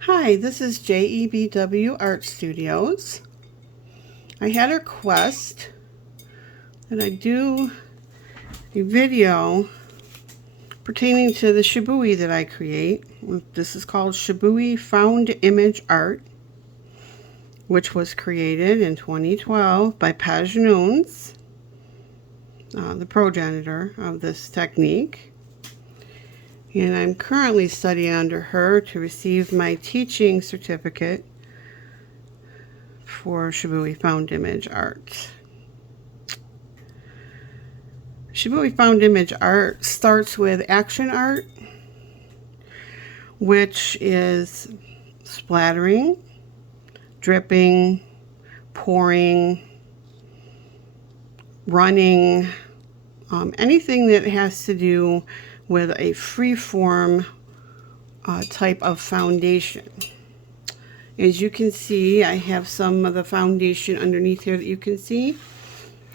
Hi, this is JEBW Art Studios. I had a request that I do a video pertaining to the Shibui that I create. This is called Shibui Found Image Art, which was created in 2012 by Pajanoons, the progenitor of this technique. And I'm currently studying under her to receive my teaching certificate for Shibui Found Image Art. Shibui Found Image Art starts with action art, which is splattering, dripping, pouring, running, anything that has to do with a free-form type of foundation. As you can see, I have some of the foundation underneath here that you can see.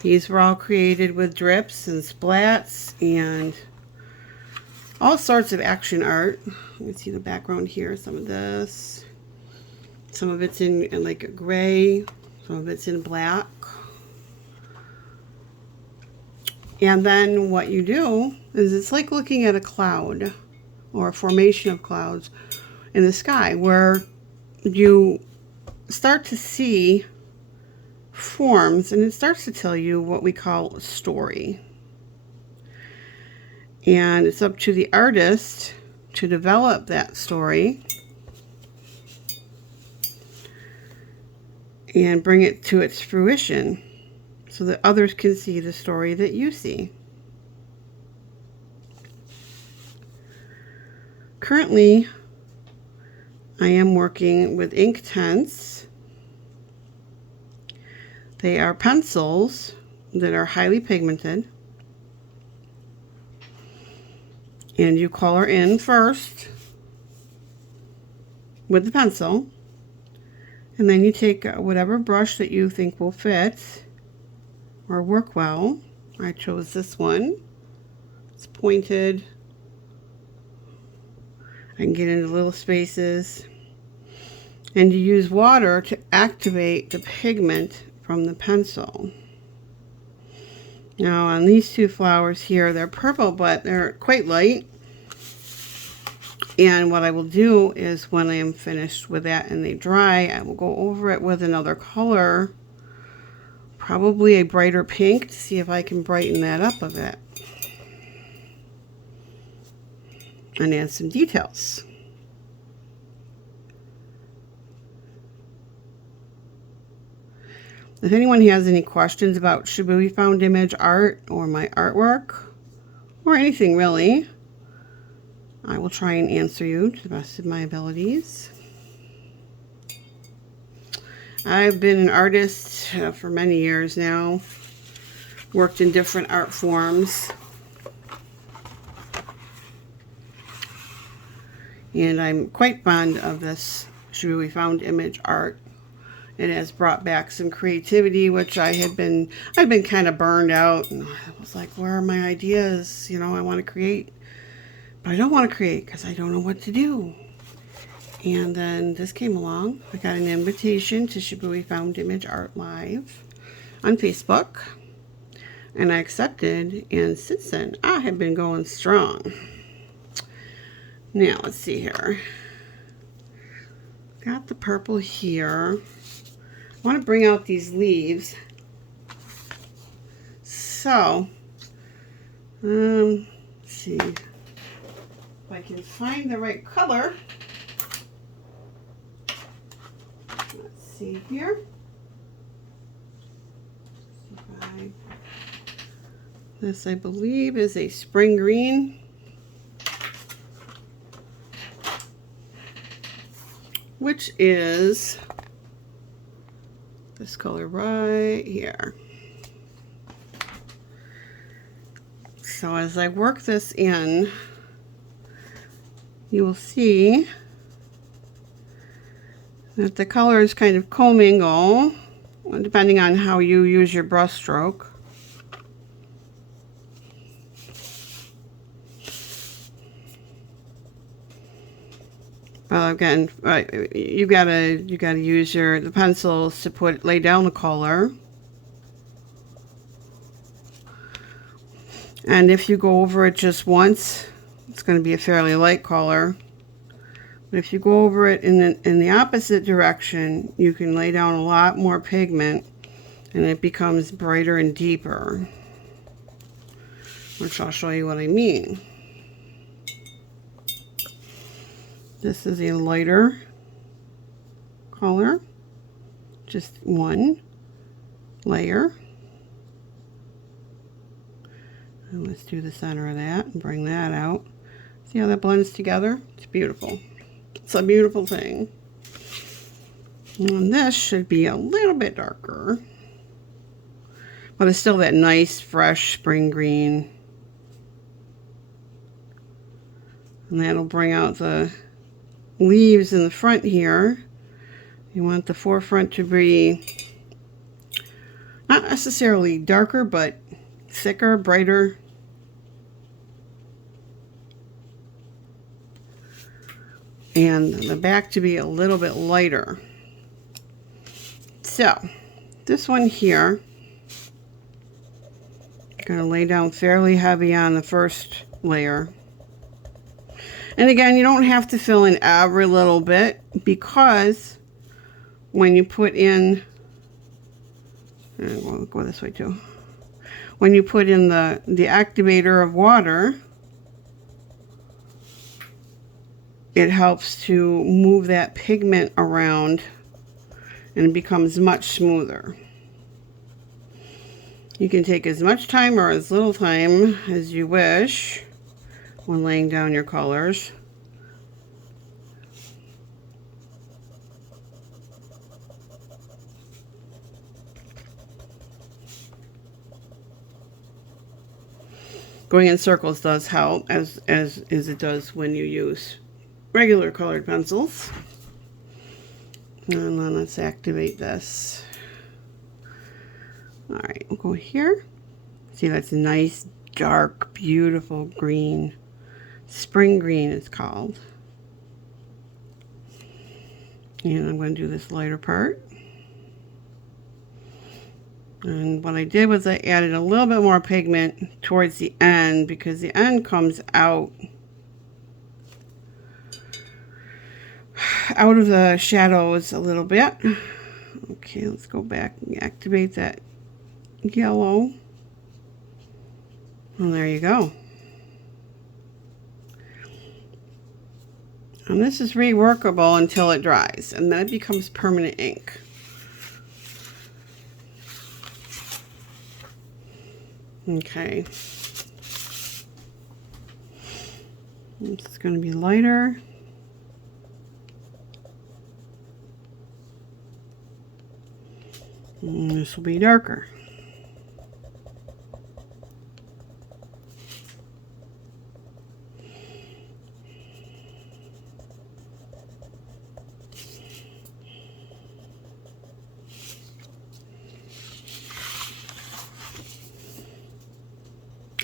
These were all created with drips and splats and all sorts of action art. You can see the background here, some of this. Some of it's in like a gray, some of it's in black. And then what you do is it's like looking at a cloud or a formation of clouds in the sky where you start to see forms and it starts to tell you what we call a story. And it's up to the artist to develop that story and bring it to its fruition so that others can see the story that you see. Currently, I am working with ink tints. They are pencils that are highly pigmented. And you color in first with the pencil. And then you take whatever brush that you think will fit or work well. I chose this one. It's pointed. I can get into little spaces. And you use water to activate the pigment from the pencil. Now on these two flowers here, they're purple, but they're quite light. And what I will do is when I am finished with that and they dry, I will go over it with another color, probably a brighter pink, to see if I can brighten that up a bit and add some details. If anyone has any questions about Shibui Found Image Art or my artwork or anything really, I will try and answer you to the best of my abilities. I've been an artist for many years now, worked in different art forms, and I'm quite fond of this Shibui Found Image Art. It has brought back some creativity, which I've been kind of burned out, and I was like, where are my ideas? You know, I want to create, but I don't want to create because I don't know what to do. And then this came along. I got an invitation to Shibui Found Image Art Live on Facebook, and I accepted, and since then I have been going strong. Now let's see here. Got the purple here. I want to bring out these leaves. So, let's see if I can find the right color. Let's see here. This, I believe, is a spring green. Which is this color right here. So as I work this in, you will see that the colors kind of commingle depending on how you use your brush stroke. Again, you gotta use the pencils to lay down the color. And if you go over it just once, it's going to be a fairly light color. But if you go over it in the opposite direction, you can lay down a lot more pigment, and it becomes brighter and deeper, which I'll show you what I mean. This is a lighter color, just one layer. And let's do the center of that and bring that out. See how that blends together? It's beautiful. It's a beautiful thing. And this should be a little bit darker, but it's still that nice, fresh spring green. And that'll bring out the leaves in the front here. You want the forefront to be not necessarily darker, but thicker, brighter. And the back to be a little bit lighter. So, this one here, I'm going to lay down fairly heavy on the first layer. And again, you don't have to fill in every little bit, because when you put in, and we'll go this way too. When you put in the activator of water, it helps to move that pigment around, and it becomes much smoother. You can take as much time or as little time as you wish when laying down your colors. Going in circles does help, as it does when you use regular colored pencils. And then let's activate this. All right, we'll go here. See, that's a nice, dark, beautiful green. Spring green it's called. And I'm going to do this lighter part. And what I did was I added a little bit more pigment towards the end, because the end comes out of the shadows a little bit. Okay, let's go back and activate that yellow. And there you go. And this is reworkable until it dries, and then it becomes permanent ink. Okay. This is going to be lighter. And this will be darker.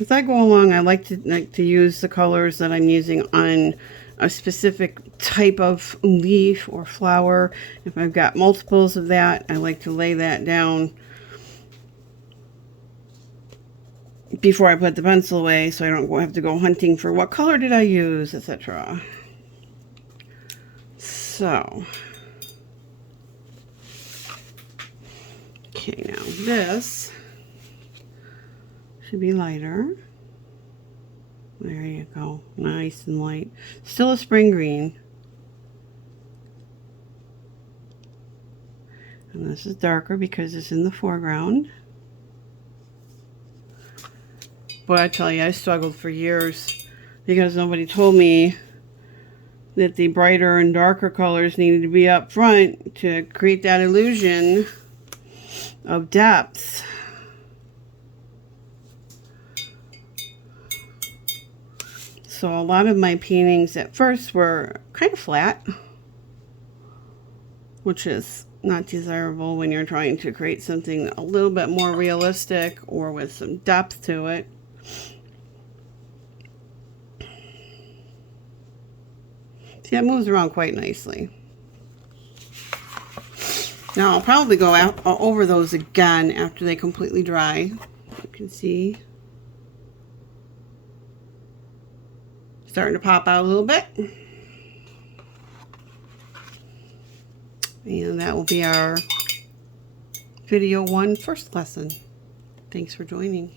As I go along, I like to use the colors that I'm using on a specific type of leaf or flower. If I've got multiples of that, I like to lay that down before I put the pencil away, so I don't have to go hunting for what color did I use, etc. So, okay, now this should be lighter. There you go. Nice and light. Still a spring green. And this is darker because it's in the foreground. Boy, I tell you, I struggled for years because nobody told me that the brighter and darker colors needed to be up front to create that illusion of depth. So a lot of my paintings at first were kind of flat, which is not desirable when you're trying to create something a little bit more realistic or with some depth to it. See, that moves around quite nicely. Now I'll probably go out over those again after they completely dry. You can see starting to pop out a little bit. And that will be our video 1 first lesson. Thanks for joining.